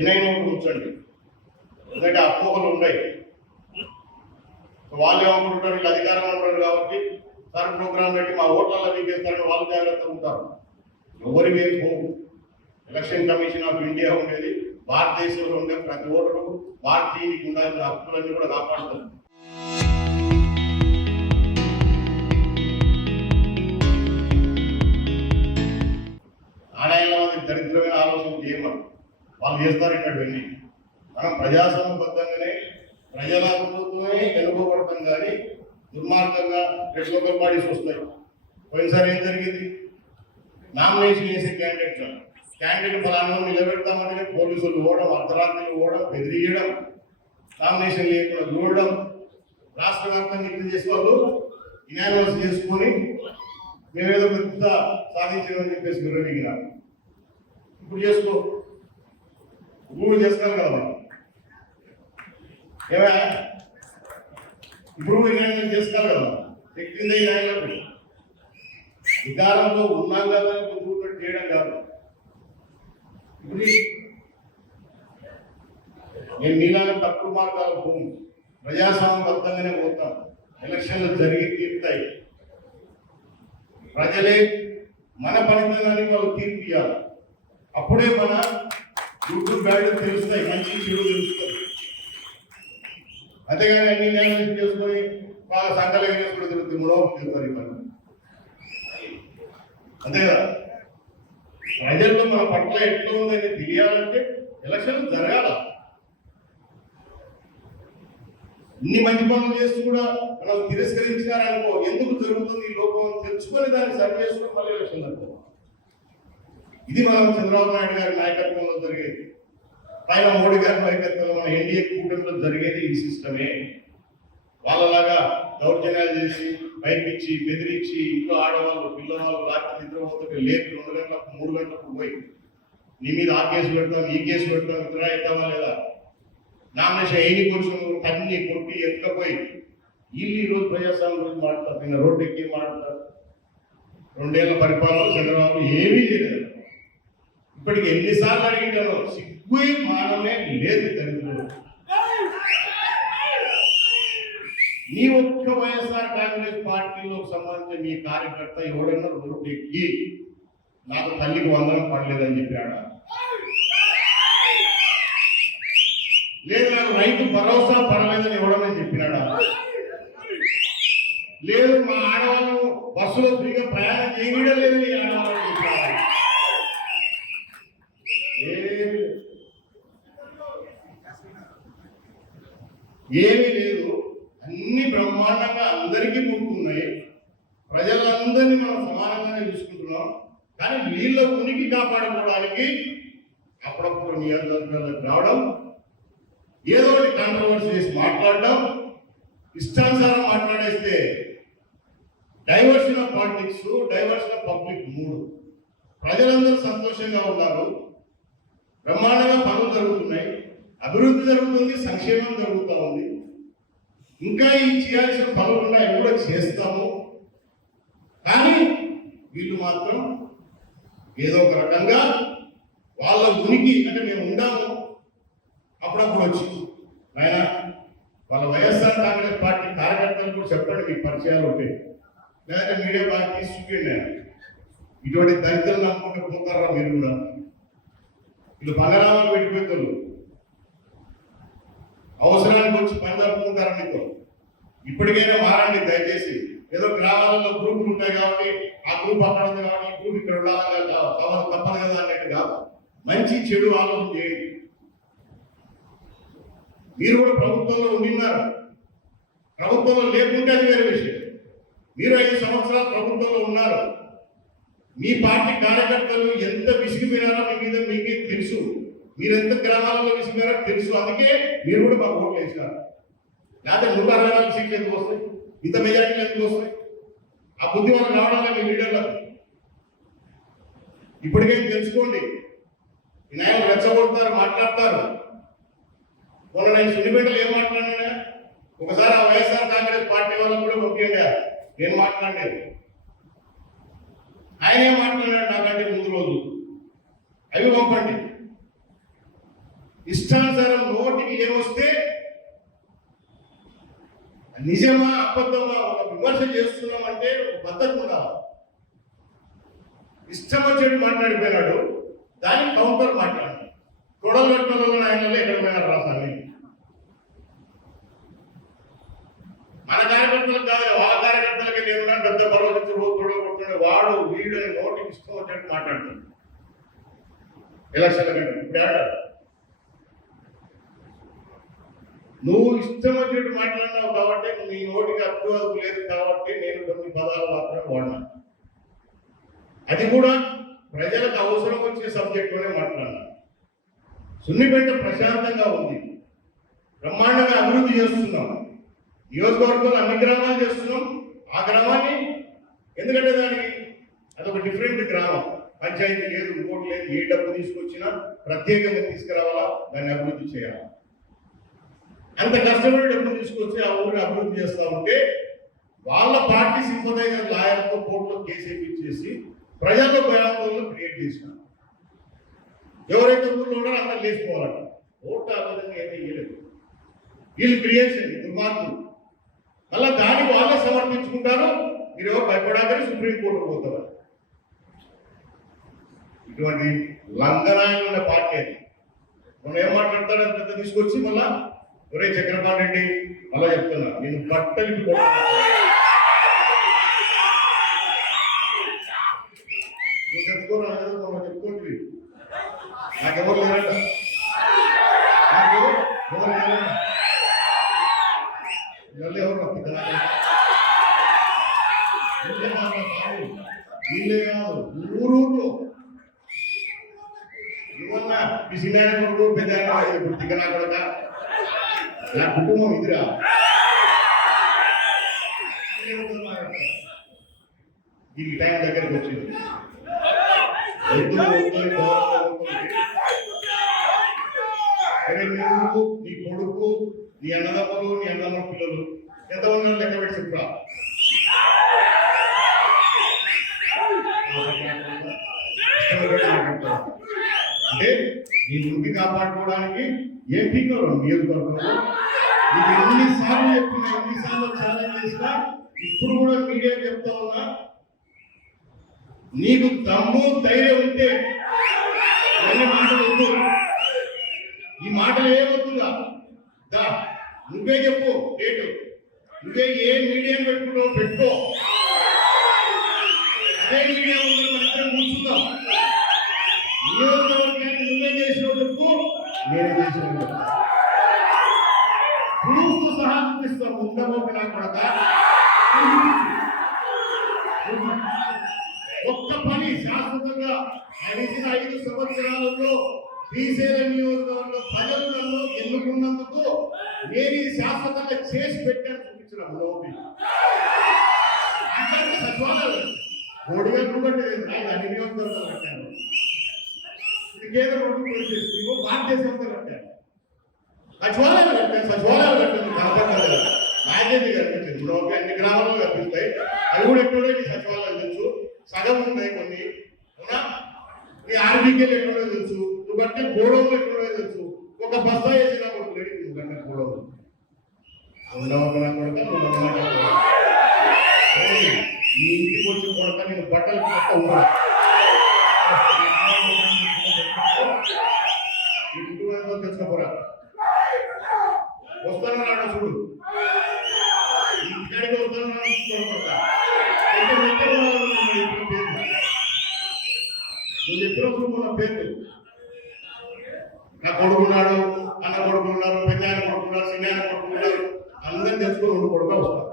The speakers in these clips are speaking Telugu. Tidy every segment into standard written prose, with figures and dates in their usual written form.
వినయ్ ఉంచండి, ఎందుకంటే అపోహలు ఉన్నాయి. వాళ్ళు ఏమనుకుంటారు, వీళ్ళు అధికారంలో ఉంటారు కాబట్టి సార్ ప్రోగ్రాం పెట్టి మా ఓట్లలో వీకేస్తారని వాళ్ళు జాగ్రత్తగా ఉంటారు. ఎవరి వేపు ఎలక్షన్ కమిషన్ ఆఫ్ ఇండియా ఉండేది, భారతదేశంలో ఉండే ప్రతి ఓటరు పార్టీకి ఉండాల్సిన హక్కులన్నీ కూడా కాపాడుతారు. ఆలయంలో దరిద్రమైన ఆలోచన చేయమని వాళ్ళు చేస్తారు. ఇక్కడ వెళ్ళి మనం ప్రజాస్వామ్యబద్ధంగానే ప్రజల ప్రభుత్వమే వెనుకబడతాం, కానీ దుర్మార్గంగా లోకల్ బాడీస్ వస్తాయి. పోయినసారి ఏం జరిగింది, నామినేషన్ చేసే క్యాండిడేట్ ఫలానా నిలబెడతామంటే పోలీసులు ఓడడం, అర్ధరాత్రులు ఓడడం, బెదిరియడం, నామినేషన్ లేకుండా చూడడం, రాష్ట్ర వ్యాప్తంగా ఇట్లా చేసే వాళ్ళు ఇనానిమస్ చేసుకొని మేమేదో పెద్ద సాధించామని చెప్పేసి విరమిగినాము. ఇప్పుడు చేసుకో, ఇప్పుడు చేసుకోవాలి కదా మనం. ఏమైనా ఇప్పుడు ఇనానిమస్ చేసుకోవాలి కదా, ఎక్కిందే ఇనానిమస్. వికారంలో ఉన్నాం కదా గుర్తుపెట్టి చేయడం కాదు. ఇప్పుడు నేను మీలాగా తప్పుడు మార్గాలు పోను, ప్రజాస్వామ్యబద్ధంగానే పోతాను. ఎలక్షన్లు జరిగి తీరుతాయి. ప్రజలే మన పనితనాన్ని వాళ్ళు తీర్పు ఇవ్వాలి. అప్పుడే మన గుడ్డు బ్యాడ్ తెలుస్తాయి, మంచి చెడు తెలుస్తాయి. అంతేగాని అన్ని న్యాయం చేసుకొని బాగా సంఘాలు వేసుకుని తిరుగుతుంది మూడో చెప్తారు ఈ పని. అంతే కదా, ప్రజల్లో మన పట్ల ఎట్లా ఉందని తెలియాలంటే ఎలక్షన్ జరగాల. ఇన్ని మంచి పనులు చేస్తూ కూడా మనం తిరస్కరించినారనుకో, ఎందుకు జరుగుతుంది ఈ లోపం తెలుసుకొని దాన్ని సరి చేసుకుని మళ్ళీ ఎలక్షన్ జరుగుతుంది. ఇది మనం చంద్రబాబు నాయుడు గారి నాయకత్వంలో జరిగేది, పైన మోడీ గారి నాయకత్వంలో మన ఎన్డీఏ కూటమిలో జరిగేది ఈ సిస్టమే. వాళ్ళలాగా దౌర్జన్యాలు చేసి పైపించి బెదిరించి ఇంట్లో ఆడవాళ్ళు పిల్లవాళ్ళు రాత్రి నిద్రపోతుంటే లేపి 2 గంటలకు 3 గంటలకు పోయి నీ మీద ఆ కేసు పెడతాం ఈ కేసు పెడతాం ఇతర అవుతావా లేదా, నామినేషన్ ఏని కొంచెం తన్ని కొట్టి ఎత్తుకపోయి వీళ్ళు ఈరోజు ప్రజాస్వామ్యం గురించి మాట్లాడతారు. నిన్న రోడ్డు ఎక్కి మాట్లాడతారు. 2 ఏళ్ల పరిపాలన చంద్రబాబు ఏమీ చేయలేదు. ఇప్పటికి ఎన్నిసార్లు అడిగింటారో సిగ్గు మానమే లేదు. దరిద్రుడు నీ ఒక్క వైఎస్ఆర్ కాంగ్రెస్ పార్టీలోకి సంబంధించిన మీ కార్యకర్త ఎవడన్నా రోడ్డు ఎక్కి నాకు తల్లికి వందనం పడలేదని చెప్పాడా, లేదు నాకు రైతు భరోసా పడలేదని ఎవడన్నా చెప్పినాడా, లేదు మా ఆడవాళ్ళు బస్సులో ఫ్రీగా ప్రయాణం చేయలేదని ఆడవాళ్ళు చెప్పాడా? ఏమీ లేదు. అన్ని బ్రహ్మాండంగా అందరికీ గుర్తున్నాయి. ప్రజలందరినీ మనం సమానంగానే చూసుకుంటున్నాం. కానీ వీళ్ళ ఉనికి కాపాడుకోవడానికి అప్పుడప్పుడు నియోజకవర్గాలకు రావడం, ఏదో ఒకటి కాంట్రవర్సీ చేసి మాట్లాడడం, ఇష్టానుసారం మాట్లాడేస్తే diversion of politics, diversion of public mood. ప్రజలందరూ సంతోషంగా ఉన్నారు, బ్రహ్మాండంగా పనులు జరుగుతున్నాయి, అభివృద్ధి జరుగుతుంది, సంక్షేమం జరుగుతూ ఉంది. ఇంకా ఈ చేయాల్సిన పనులు ఉన్నాయి, కూడా చేస్తాము. కానీ వీళ్ళు మాత్రం ఏదో ఒక రకంగా వాళ్ళ ఉనికి అంటే మేము ఉండాము. అప్పుడప్పుడు వచ్చి ఆయన వాళ్ళ వైఎస్ఆర్ కాంగ్రెస్ పార్టీ కార్యకర్తలు కూడా చెప్పండి, మీకు పరిచయాలు ఉంటాయి, లేదంటే మీడియా బాగా తీసి చూపించండి. ఇటువంటి దళితులు నమ్ముకుంటే పోతారా మీరు కూడా? వీళ్ళు బంగారాలు పెట్టిపోతారు, అవసరానికి వచ్చి పని జరుపుకుంటారు. మీతో ఇప్పటికైనా మారండి దయచేసి. ఏదో గ్రామాలలో గ్రూపులు ఉంటాయి కాబట్టి ఆ గ్రూప్ అక్కడ ఉంది కాబట్టి ఈ గ్రూప్ ఇక్కడ ఉండాలి తప్పదు కదా అన్నట్టు కాదు. మంచి చెడు ఆలోచన చేయండి. మీరు కూడా ప్రభుత్వంలో ఉండినారు, ప్రభుత్వంలో లేకుంటే అది వేరే విషయం. మీరు 5 సంవత్సరాలు ప్రభుత్వంలో ఉన్నారు. మీ పార్టీ కార్యకర్తలు ఎంత విసిగిపోయినారో మీ మీద మీకే తెలుసు, మీరు ఎంత గ్రామాలలో విసిగిపోయారో తెలుసు. అందుకే మీరు కూడా మాకు ఓట్లు వేసినారు. లేకపోతే 164 సీట్లు ఎందుకు వస్తాయి, ఇంత మెజార్టీలు ఎందుకు వస్తాయి? ఆ బుద్ధి వాళ్ళు రావడానికి మీ లీడర్లకు ఇప్పటికే తెలుసుకోండి. ఈ నాయకులు రెచ్చగొడతారు, మాట్లాడతారు. మొన్న నేను సున్నిపేటలో ఏం మాట్లాడినా ఒకసారి ఆ వైఎస్ఆర్ కాంగ్రెస్ పార్టీ వాళ్ళకు కూడా పంపించండి, నేను మాట్లాడలేదు. ఆయన ఏం మాట్లాడాడు నాకంటే ముందు రోజు, అవి పంపండి. ఇష్టానుసారం నోటికి ఏమొస్తే నిజమా అబద్ధమా ఒక విమర్శ చేస్తున్నామంటే ఒక పద్ధతి ఉండాలి. ఇష్టం వచ్చేది మాట్లాడిపోయినాడు, దానికి కౌంటర్ మాట్లాడాలి. కొడలు కట్టిన ఆయనలో ఎక్కడ పోయినా రాసాన్ని మన కార్యకర్తలకు కాదు, వాళ్ళ కార్యకర్తలకి నేను పెద్ద భరోసా గొడవ కొట్టుకునే వాడు వీడు అని నోటికి ఇష్టం వచ్చినట్టు మాట్లాడుతున్నాడు. ఎలక్షన్ ఇప్పుడు నువ్వు ఇష్టం వచ్చినట్టు మాట్లాడినావు కాబట్టి నీ నోటికి అద్దు లేదు కాబట్టి నేను కొన్ని పదాలు మాత్రమే వాడినా. అది కూడా ప్రజలకు అవసరం వచ్చే సబ్జెక్టులోనే మాట్లాడినా. సున్నిపేట ప్రశాంతంగా ఉంది, బ్రహ్మాండంగా అభివృద్ధి చేస్తున్నాం. నియోజకవర్గంలో అన్ని గ్రామాలు చేస్తున్నాం. ఆ గ్రామాన్ని ఎందుకంటే దానికి అదొక డిఫరెంట్ గ్రామం, పంచాయతీ లేదు, ఇంకోటి లేదు. ఏ డబ్బు తీసుకొచ్చినా ప్రత్యేకంగా తీసుకురావాలా, దాన్ని అభివృద్ధి చేయాలి. అంత కష్టపడి డబ్బు తీసుకొచ్చి ఆ ఊరిని అభివృద్ధి చేస్తూ ఉంటే వాళ్ళ పార్టీ సింపదైజర్ లాయర్తో కోర్టులో కేసు వేయించేసి ప్రజల్లో భయాందోళన క్రియేట్ చేసినారు. ఎవరైతే ఊళ్ళో ఉన్నారో అందరూ లేచిపోవాలంట. ఓటు ఆ విధంగా ఏమీ ఇవ్వలేదు. వీళ్ళు క్రియేషన్ దుర్మార్గులు. మళ్ళీ దాన్ని వాళ్ళే సమర్పించుకుంటారు. మీరు ఎవరు భయపడాలని సుప్రీంకోర్టు పోతారు. ఇటువంటి లంఘనాయకుల పార్టీ అది. మనం ఏం మాట్లాడతాడని పెద్ద తీసుకొచ్చి మళ్ళా ఒరే చక్రపాణి రెడ్డి అలా చెప్తున్నా, నేను బట్టలు చెప్పుకోరా మనం చెప్పుకోండి. నాకెవరు లేరట, నాకు ఎవరు లేరట, ఎవరు వీళ్ళే కాదు ఊరూరులో ఇవన్నా ఈ చిన్న కొడుకు పెద్ద ఇప్పుడు తిక్కనా కొడక నా కుటుంబం ఇదిరా. ఈ టైం దగ్గరకు వచ్చింది. నువ్వు నీ కొడుకు నీ అన్నదమ్ములు నీ అన్నదమ్ముల పిల్లలు ఎంతమంది లెక్క పెట్టి చెప్పురా. అంటే నీ ఇంటి కాపాడుకోవడానికి ఏం పీకరు నియోజకవర్గంలో. నీకు ఎన్నిసార్లు చెప్పినా, ఎన్నిసార్లు ఛాలెంజ్ చేసినా, ఇప్పుడు కూడా మీడియా చెప్తా ఉన్నా, నీకు దమ్ము ధైర్యం ఉంటే అన్ని మాటలు వద్దు. ఈ మాటలు ఏమవుతుందా దా నువ్వే చెప్పు డేటు, నువ్వే ఏ మీడియం పెట్టుకుంటావు పెట్టుకో. అదే మీడియా ముందు మనం కూర్చుందాం. నియోజకవర్గాన్ని నువ్వే చేసినందుకు నేను చేసిన ప్రూఫ్ సహా చూపిస్తాం. ముందమోకి నాకు కొడక ఒక్క పని శాశ్వతంగా గడిచిన 5 సంవత్సరాలలో శ్రీశైలం నియోజకవర్గంలో ప్రజలు నన్ను ఎన్నుకున్నందుకు నేను ఇది శాశ్వతంగా చేసి పెట్టాను చూపించిన లోపి సచివాలయం కోడిగలు కట్టేది అన్ని నియోజకవర్గాలు కట్టాను. కేంద్ర ప్రభుత్వం చేసి భారతదేశంతో కట్టాను. సచివాలయాలు కట్టాను, సచివాలయాలు కట్టాను. కలకత్తా రాజధాని కనిపించింది. లోపల అన్ని గ్రామాల్లో కనిపిస్తాయి. అవి కూడా ఎక్కడో నీ సచివాలయాలు తెలుసు, సగం ఉన్నాయి కొన్ని. అవునా, నీ ఆర్బీకేలు ఎక్కడో తెలుసు, నువ్వు కట్టే గోడౌన్లు ఎక్కడో తెలుసు. ఒక బస్తా వేసినా కొడుకు నువ్వు కట్టిన గోడౌన్ నీ ఇంటికి వచ్చి కొడతా నేను బట్టలు కొత్త ఉన్నా ఇంటి తెచ్చుకోరా వస్తాను రాడ చూడు ఇంటికాడికి వస్తాను నువ్వు చెప్పినప్పుడు మన పేరు నా కొడుకున్నాడు, అన్న కొడుకున్నారు, పెద్దాయన కొడుకున్నారు, చిన్నాయన కొడుకున్నారు, అందరిని తెచ్చుకొని 2 కొడుకు వస్తారు.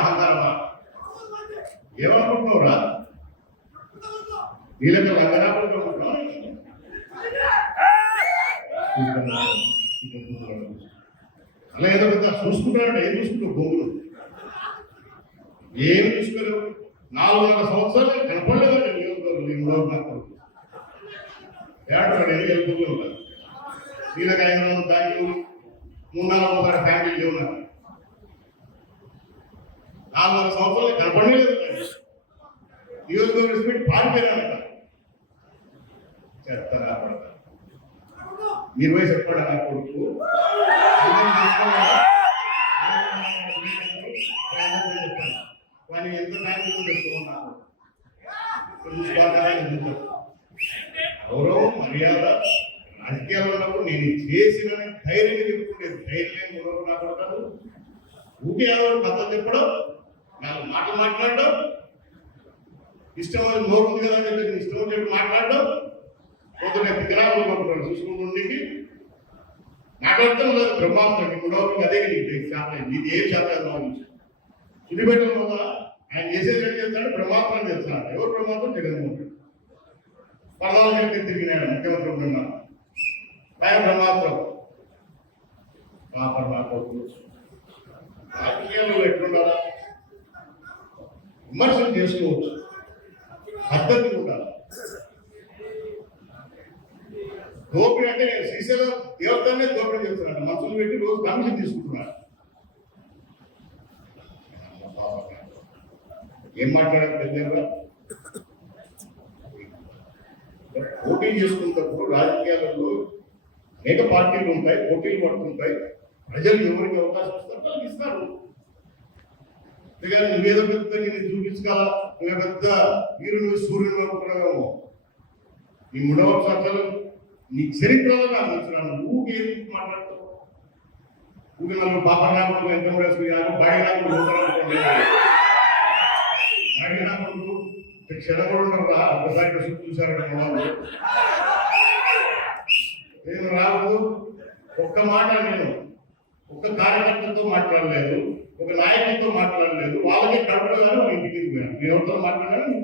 అహంకారమా ఏమనుకుంటున్నావురా? వీళ్ళకి లంగనాపడుతున్నావు. అలా ఏదో చూసుకుంటారంటే ఏం చూసుకుంటావు? భూములు ఏం చూసుకోలేవు. 400 సంవత్సరాలు కనపడలేదండి నియోజకవర్గం. నాకు ఏడాడు వెళ్ళిపోతూ ఉంటారు. వీళ్ళకి 500 ఫ్యామిలీలు 300-400 ఫ్యామిలీలు ఉన్నారు. 400 సంవత్సరాలు కనపడలేదు. నియోజకవర్గం విడిచిపెట్టి పారిపోయినానంట. చెప్తారా పడతా మీరు పోయి చెప్పండి నా కొడుకు వాడిని ఎంత బ్యాంకు తెచ్చుకున్నాను గౌరవం మర్యాద రాజకీయాలు ఉన్నప్పుడు నేను చేసిన ధైర్యంగా చెప్పుకునేది. ధైర్యం గౌరవం నాపడతాను. ఊపి ఎవరు పద్ధతి చెప్పడం, నాకు మాటలు మాట్లాడడం, ఇష్టం అని నోరు ఉంది కదా అని చెప్పి ఇష్టం అని చెప్పి మాట్లాడడం, పొద్దున్న విగ్రహాలు పంపుతాడు చూసుకుంటుండేకి మాట్లాడటం లేదు. బ్రహ్మాండం మూడవ అదే నీకు శాతం నీది ఏం శాతం సుడిపెట్టడం వల్ల ఆయన చేసేది ఏం చేస్తాడు, బ్రహ్మాత్రం చేస్తాడు. ఎవరు బ్రహ్మాత్రం? జగన్మోహన్ రెడ్డి. పరదాలకి తిరిగినాడు ముఖ్యమంత్రి ఉన్నా ఆయన బ్రహ్మాత్రం. రాజకీయాల్లో ఎట్లుండాలా? విమర్శలు చేసుకోవచ్చు, పద్ధతి ఉండాలి. దోపిడీ అంటే నేను శ్రీశైలం దేవతనే దోపిడీ చేస్తున్నాను. మనుషులు పెట్టి రోజు కమిషన్ తీసుకుంటున్నాను. ఏం మాట్లాడాలి తెలియదుగా. పోటీ చేసుకున్నప్పుడు రాజకీయాలలో అనేక పార్టీలు ఉంటాయి, పోటీలు పడుతుంటాయి. ప్రజలు ఎవరికి అవకాశం ఇస్తారు వాళ్ళకి ఇస్తారు. అంతేగాని నువ్వేదో పెద్ద నేను చూపించగల నువ్వే పెద్ద వీరుడు సూర్యుడు అనుకున్నావేమో. నీ 3వ సంవత్సరాలు నీ చరిత్రలో నాకు వచ్చినాను. ఊకి ఎందుకు మాట్లాడతావు? ఊకి నన్ను పాపనాకులు ఎంత వేసుకున్నాను, బాడినాకులు బాడినాకులు క్షణ కూడా ఉండరా. ఒకసారి చూసి చూసారంటే వాళ్ళు నేను రాదు. ఒక్క మాట నేను ఒక్క కార్యకర్తతో మాట్లాడలేదు, ఒక నాయకుడితో మాట్లాడలేదు. వాళ్ళకి కడపడు కానీ వాళ్ళ ఇంటికి పోయాను. నేను ఎవరితో మాట్లాడాను?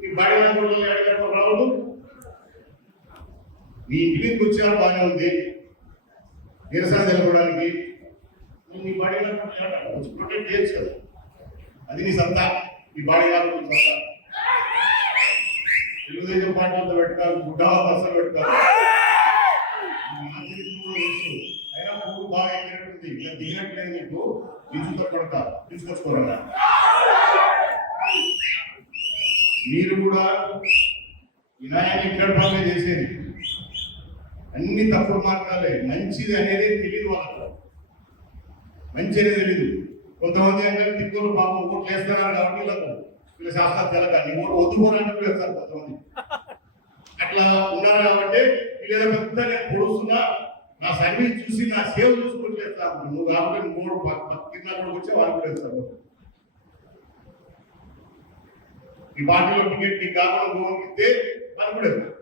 నీ బాడినాకులు అడిగారు రావద్దు. నీ ఇంటికి వచ్చారు బాగానే ఉంది నిరసన తెలపడానికి. నీ బాడీ ప్రొటెక్ట్ చేయొచ్చు కదా. అది నీ సత్తా, నీ బాడీ సత్తా. తెలుగుదేశం పార్టీలతో పెట్టుకోవాలి, గుడ్డాల పర్సలు పెట్టుకోవాలి. అయినా పువ్వు బాగా ఎక్కినట్టుంది. ఇలా దిగినట్లేదు నీకు తీసుతో కొడతా తీసుకొచ్చుకోరా. మీరు కూడా వినాయకుని ఇక్కడ పనులు చేసేది అన్ని తప్పుడు మార్గాలే. మంచిది అనేది తెలియదు వాళ్ళకు, మంచి అనేది తెలీదు. కొంతమంది అంటే తిక్కులు పాపం ఓట్లు వేస్తున్నారు కాబట్టి వీళ్ళ శాస్త్రాలు తెలక నీ ఓటు వద్దుకోవాలంటే వేస్తారు కొంతమంది. అట్లా ఉన్నారు కాబట్టి వీళ్ళు పెద్ద నేను పొడుస్తున్నా నా సర్వీస్ చూసి నా సేవ చూసుకొని చేస్తాను. నువ్వు కాబట్టి మూడు కింద కూడా వచ్చే వాళ్ళు కూడా వేస్తారు. ఈ పార్టీలో టికెట్ నీకు కాకుండా గోవనిస్తే వాళ్ళు కూడా వేస్తారు.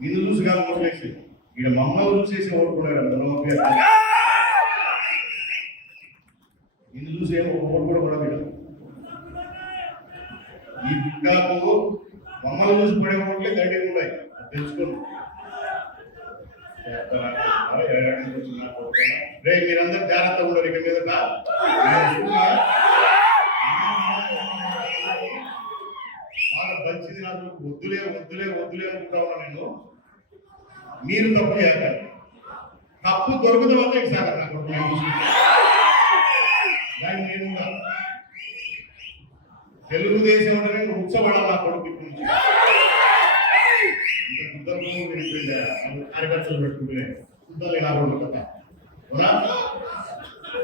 నిన్ను చూసి కాదు ఓట్లు వేసి ఇక్కడ మమ్మల్ని చూసేసి ఓటుకున్నారు. నిన్ను చూసి ఏమో ఓటు కూడా పడదు. ఈ బిడ్డకు మమ్మల్ని చూసి పడే ఓట్లే దండిగా ఉన్నాయి తెలుసుకోండి. రే మీరందరూ జాగ్రత్తగా ఉండరు. ఇక మీద బాగా మంచిది నాకు వద్దులే వద్దులే వద్దులే అనుకుంటా ఉన్నా నేను. మీరు తప్పు చేయాలి. తప్పు దొరుకుతా వల్ల సార్ నాకు దాన్ని నేను కూడా తెలుగుదేశం అంటే ఉత్సవాడాలి నా కొడుకు. కార్యకర్తలు పెట్టుకుంటే చూద్దాం నా కొడుకు కథ.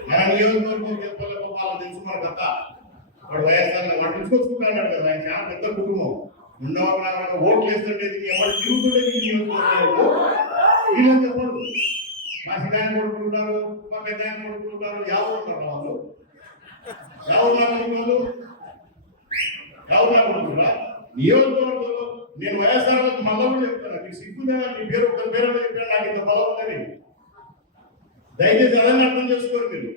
మన నియోజకవర్గం చెప్పలే వాళ్ళు తెలుసుకున్న కథ. వాడు వైఎస్ఆర్ వాడు తెలుసుకొచ్చుకుంటాడు కదా. ఆయన చాలా పెద్ద కుటుంబం. ఉండవరకు ఓట్లు వేస్తుంటే ఎవరు తిరుగుతుండే నియోజకవర్గంలో వీళ్ళని చెప్పడు. మా సిద్ధాయన కొడుకుంటారు, మా పెద్ద ఆయన కొడుకుంటారు. ఎవరు ఉంటారు వాళ్ళు? ఎవరు నా కొడుకులు? ఎవరు నా కొడుకురా? నియోజకవర్గంలో నేను వైఎస్ఆర్ మళ్ళీ చెప్తాను. నీకు సిగ్గుదా? నీ పేరు ఒక పేరు చెప్పాను. నాకు ఇంత బలం ఉందని దయచేసి అదని అర్థం చేసుకోరు మీరు.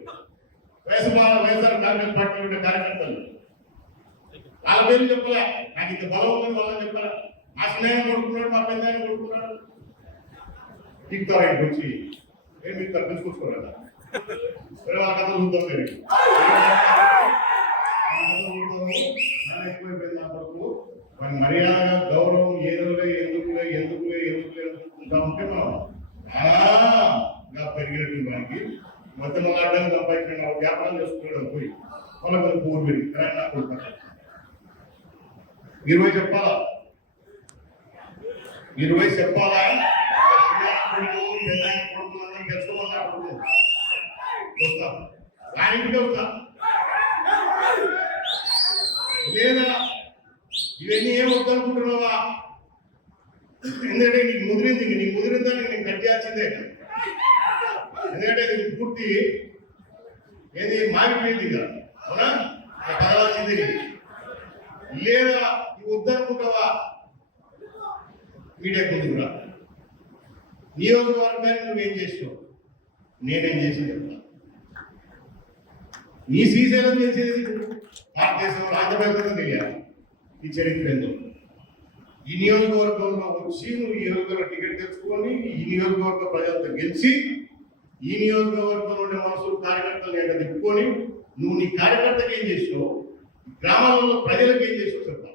వైఎస్ఆర్ కాంగ్రెస్ పార్టీ ఉండే కార్యకర్తలు వాళ్ళ పేరు చెప్పలే. నాకు ఇంత బలం ఉందని వాళ్ళని చెప్పలే. మా స్నేహం కొడుకున్నాడు, మా పెద్ద ఆయన కొడుకున్నాడు. తింటారు ఇంటికి వచ్చి ఏం తింటారు తెలుసుకొచ్చుకోరు కదా. వాళ్ళ కథ చూద్దాం. మీరు ఎక్కువైపోయింది నా కొడుకు. మన మర్యాద గౌరవం ఏదోలే ఎందుకులే ఎందుకులే ఎందుకులే అనుకుంటా ఉంటే మనం బాగా పెరిగినట్టు మనకి మొత్తం అడ్డంగా సంపాదించిన వ్యాపారం చేసుకున్నాడు పోయి వాళ్ళకి పువ్వులు పెరిగి నాకు మీరు పోయి చెప్పాలా, మీరు పోయి చెప్పాలా తెలుసుకోమన్నా వస్తా దానికి వస్తా లేదా ఇవన్నీ ఏమవుతానుకుంటున్నావా? ఎందుకంటే నీకు ముదిరిందానికి నేను కట్టేయాల్సిందే. ఎందుకంటే ఇది పూర్తి ఏది మాగిపోయింది ఇక అవునా కదలాల్సింది. లేదా ఇవి వద్దనుకుంటావా? మీడియా ముందు కూడా నియోజకవర్గాన్ని నువ్వేం చేసినావు, నేనేం చేసి చెప్తా. నీ శ్రీశైలం చేసేది భారతదేశంలో ఆంధ్రప్రదేశ్లో తెలియాలి ఈ చరిత్ర ఏందో. ఈ నియోజకవర్గంలో వచ్చి నువ్వు ఈ నియోజకవర్గ టికెట్ తెచ్చుకొని ఈ నియోజకవర్గ ప్రజలతో గెలిచి ఈ నియోజకవర్గంలో ఉండే మనుషులు కార్యకర్తలు ఏంటో తిప్పుకొని నువ్వు నీ కార్యకర్తకి ఏం చేసినావు, గ్రామాలలో ప్రజలకు ఏం చేసినావు చెప్తా.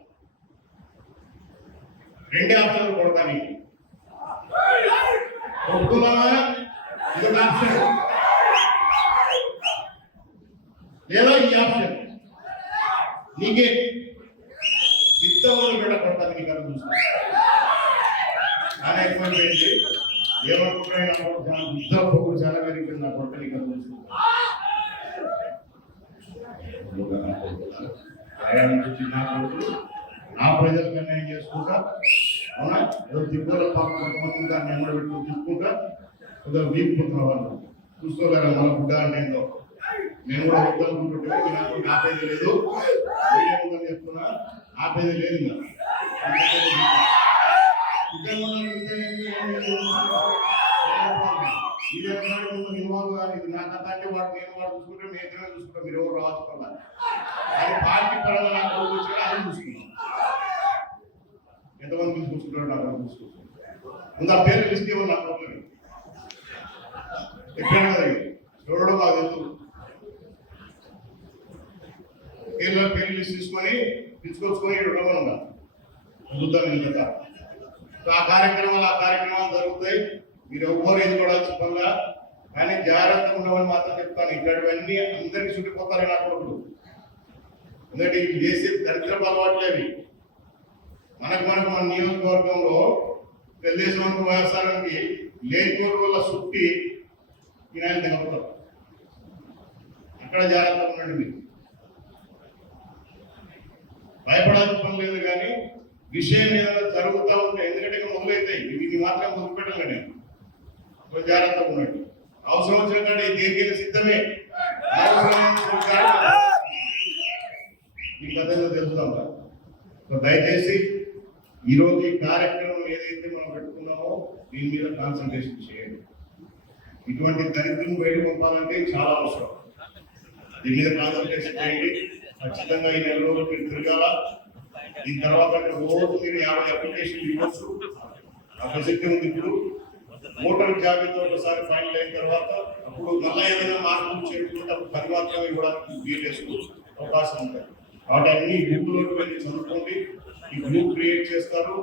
రెండే ఆప్షన్లు కొడతా నీకు. ఒప్పుకున్నావా? ఇదొక ఆప్షన్. లేదా ఈ ఆప్షన్ నీకే ఇద్దరు బిడ్డ కొడతాను నీకు అని చూస్తా. చాలా ఎక్కువ ఏంటి ఏమనుకుంటున్నా ఇద్దరు పొగులు చాలా పెరిగిపోయింది నా కొట్ట నీకు అని చూసుకుంటా. నా ప్రజలకు అన్యాయం చేసుకుంటా అవునా ఏదో దిక్కుల కొంతమంది దాన్ని నెమ్మడి పెట్టుకుని తిప్పుకుంటా కొద్దిగా వీపుకుంటున్నా వాళ్ళు చూసుకోగలరా మన గుడ్డ అంటే ఏందో. నేను కూడా వద్దనుకుంటుంటే నాకు ఆపేది లేదు చెప్తున్నా, ఆపేది లేదు. నా కథ అంటే వాడు నేను వాడు చూసుకుంటే నేను ఇద్దరే చూసుకుంటాం, మీరు ఎవరు రాసుకోవాలి. అది పార్టీ పరంగా నాకు వచ్చి అది చూసుకున్నాం. ఎంతమంది చూసుకుంటారు నాకు చూసుకుంటాం. ముందు ఆ పేరు లిస్ట్ ఇవ్వండి నాకు ఎక్కడైనా కదా చూడడం బాగా తెలుసు. పేరు లిస్ట్ తీసుకొని తీసుకొచ్చుకొని ఉండమన్నా చూద్దాం ఇంకా. ఆ కార్యక్రమాలు జరుగుతాయి. మీరు ఎవ్వరు ఎదుర్కోవాల్సిన పనులా కానీ జాగ్రత్తగా ఉండమని మాత్రం చెప్తాను. ఇట్లాంటివన్నీ అందరికీ చుట్టిపోతారు నా కొడుకు. ఎందుకంటే ఇవి చేసే దరిద్రపు అలవాట్లేవి. మన నియోజకవర్గంలో తెలుగుదేశం వ్యవసాయానికి లేనిపోరు వల్ల చుట్టి ఈయన దిగపోతారు. అక్కడ జాగ్రత్తగా ఉండండి. మీరు భయపడాల్సిన పని లేదు కానీ విషయం ఏదైనా జరుగుతూ ఉంటాయి. ఎందుకంటే ఇక్కడ మొదలవుతాయి. ఇది మాత్రం మొదలుపెట్టాలి. నేను కొంచెం జాగ్రత్తగా ఉండండి. అవసరం వచ్చిన కంటే దేనికైనా సిద్ధమే. ఈ కథలో తెలుసుదాం. దయచేసి ఈరోజు ఈ కార్యక్రమం ఏదైతే మనం పెట్టుకున్నామో దీని మీద కాన్సన్ట్రేషన్ చేయండి. ఇటువంటి దరిద్రం బయట పంపాలంటే చాలా అవసరం. దీని మీద కాన్సన్ట్రేషన్ చేయండి. ఖచ్చితంగా ఈ నెల రోజులు మీరు తిరగాల. దీని తర్వాత రోజు మీరు 50 అప్లికేషన్లు ఇవ్వచ్చు. ఆ ప్రసక్తి ఉంది. ఇప్పుడు ఓటర్ జాబితా ఒకసారి ఫైనల్ అయిన తర్వాత అప్పుడు మళ్ళీ ఏదైనా మార్పులు చేసుకుంటే అప్పుడు 10 మాత్రమే ఇవ్వడానికి వీలు అవకాశం ఉంటాయి. కాబట్టి అన్ని గ్రూపులోకి వెళ్ళి చదువుకోండి. ఈ గ్రూప్ క్రియేట్ చేస్తారు.